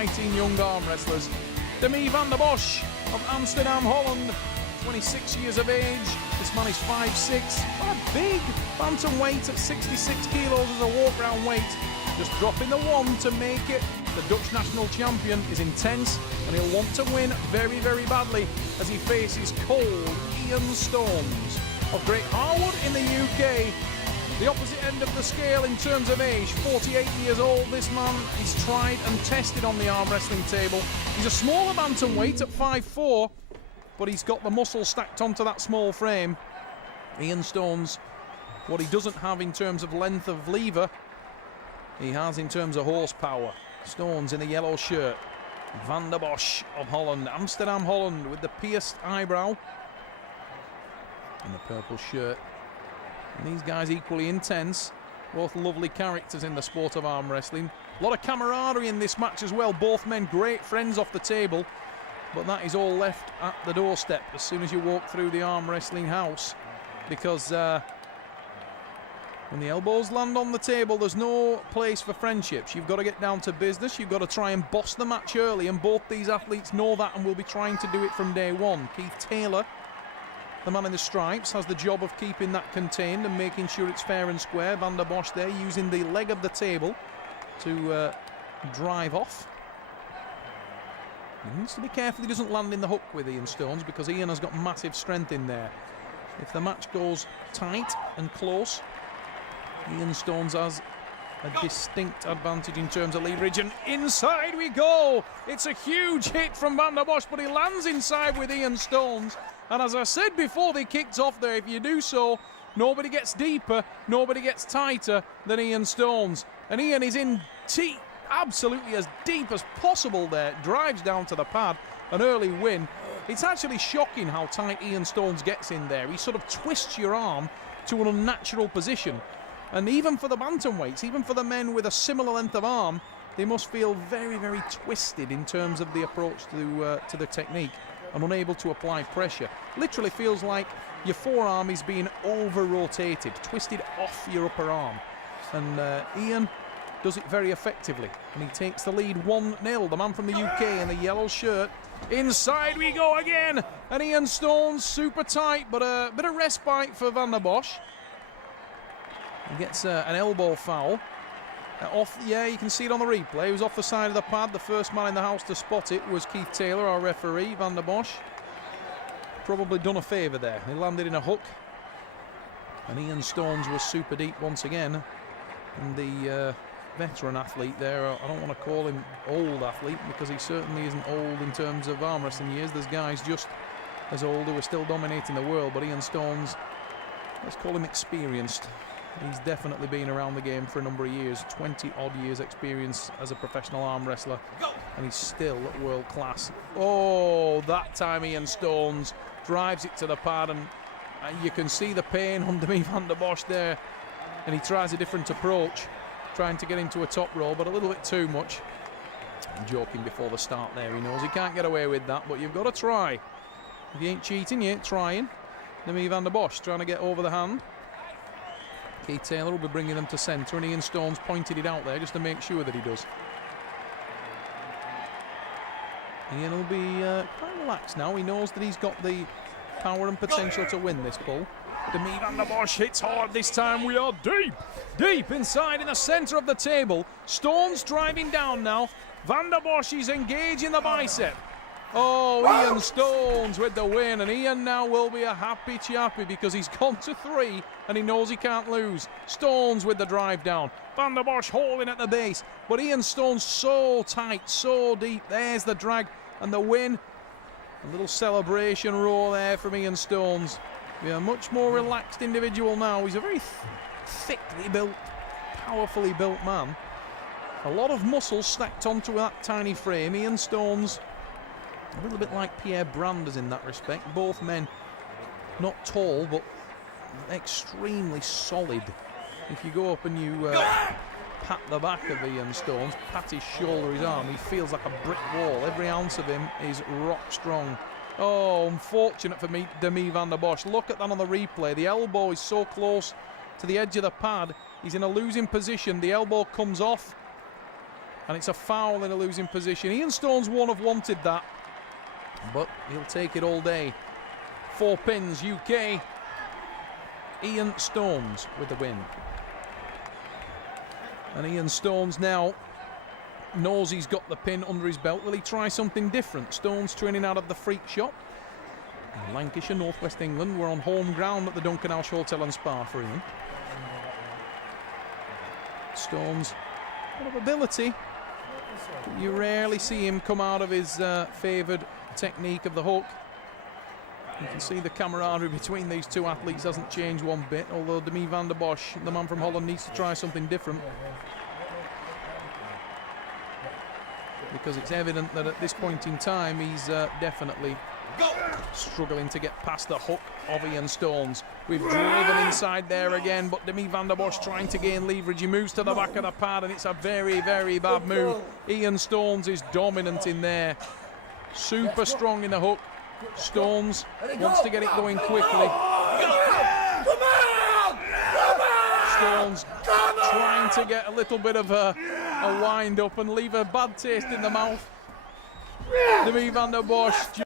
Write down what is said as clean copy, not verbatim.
exciting young arm wrestlers. Demi van der Bosch of Amsterdam, Holland, 26 years of age. This man is 5'6", a big bantamweight at 66 kilos as a walk-round weight. Just dropping the one to make it. The Dutch national champion is intense and he'll want to win very, very badly as he faces cold Ian Stones of Great Harwood in the UK. The opposite end of the scale in terms of age, 48 years old. This man is tried and tested on the arm wrestling table. He's a smaller bantamweight at 5'4", but he's got the muscle stacked onto that small frame. Ian Stones, what he doesn't have in terms of length of lever, he has in terms of horsepower. Stones in the yellow shirt. Van der Bosch of Holland, Amsterdam, Holland, with the pierced eyebrow. And the purple shirt. And these guys equally intense. Both lovely characters in the sport of arm wrestling. A lot of camaraderie in this match as well. Both men great friends off the table. But that is all left at the doorstep as soon as you walk through the arm wrestling house. Because when the elbows land on the table, there's no place for friendships. You've got to get down to business. You've got to try and boss the match early. And both these athletes know that and will be trying to do it from day one. Keith Taylor, the man in the stripes, has the job of keeping that contained and making sure it's fair and square. Van der Bosch there using the leg of the table to drive off. He needs to be careful he doesn't land in the hook with Ian Stones because Ian has got massive strength in there. If the match goes tight and close, Ian Stones has a distinct advantage in terms of leverage, and inside we go. It's a huge hit from Van der Bosch, but he lands inside with Ian Stones. And as I said before they kicked off there, if you do so, nobody gets deeper, nobody gets tighter than Ian Stones. And Ian is in absolutely as deep as possible there, drives down to the pad, an early win. It's actually shocking how tight Ian Stones gets in there. He sort of twists your arm to an unnatural position. And even for the bantamweights, even for the men with a similar length of arm, they must feel very, very twisted in terms of the approach to the technique and unable to apply pressure. Literally feels like your forearm is being over-rotated, twisted off your upper arm. And Ian does it very effectively, and he takes the lead 1-0. The man from the UK in the yellow shirt. Inside we go again, and Ian Stones super tight, but a bit of respite for Van der Bosch. He gets an elbow foul. Yeah, you can see it on the replay. He was off the side of the pad. The first man in the house to spot it was Keith Taylor, our referee. Van der Bosch probably done a favour there. He landed in a hook, and Ian Stones was super deep once again. And the veteran athlete there, I don't want to call him old athlete because he certainly isn't old in terms of arm wrestling years. There's guys just as old who are still dominating the world, but Ian Stones, let's call him experienced. He's definitely been around the game for a number of years, 20 odd years experience as a professional arm wrestler, and he's still world class. Oh, that time Ian Stones drives it to the pad, and you can see the pain on Demi van der Bosch there, and he tries a different approach, trying to get into a top roll, but a little bit too much. I'm joking before the start there, he knows he can't get away with that, but you've got to try. If you ain't cheating, you ain't trying. Demi van der Bosch trying to get over the hand. Keith Taylor will be bringing them to centre, and Ian Stones pointed it out there just to make sure that he does. Ian will be quite relaxed now. He knows that he's got the power and potential to win this pull. Demi van der Bosch hits hard this time. We are deep inside in the centre of the table. Stones driving down now. Van der Bosch is engaging the bicep. Oh, Ian Stones with the win, and Ian now will be a happy chappy because he's gone to 3 and he knows he can't lose. Stones with the drive down. Van der Bosch holding at the base, but Ian Stones so tight, so deep. There's the drag and the win. A little celebration roar there from Ian Stones. Be a much more relaxed individual now. He's a very thickly built, powerfully built man. A lot of muscle stacked onto that tiny frame. Ian Stones, a little bit like Pierre Branders in that respect. Both men not tall, but extremely solid. If you go up and you pat the back of Ian Stones, pat his shoulder, his arm, he feels like a brick wall. Every ounce of him is rock strong. Oh, unfortunate for me, Demi van der Bosch. Look at that on the replay. The elbow is so close to the edge of the pad. He's in a losing position. The elbow comes off. And it's a foul in a losing position. Ian Stones won't have wanted that, but he'll take it all day. 4 pins, UK. Ian Stones with the win. And Ian Stones now knows he's got the pin under his belt. Will he try something different? Stones training out of the Freak Shop in Lancashire, Northwest England. We're on home ground at the Duncan House Hotel and Spa for Ian. Stones, a lot of ability. You rarely see him come out of his favoured technique of the hook. You can see the camaraderie between these two athletes hasn't changed one bit, although Demi van der Bosch, the man from Holland, needs to try something different. Because it's evident that at this point in time he's definitely struggling to get past the hook of Ian Stones. We've driven inside there again, but Demi van der Bosch trying to gain leverage. He moves to the back of the pad, and it's a very, very bad move. Ian Stones is dominant in there. Super strong in the hook. Stones wants to get it going quickly. Stones trying to get a little bit of a wind up and leave a bad taste in the mouth. Demi van der Bosch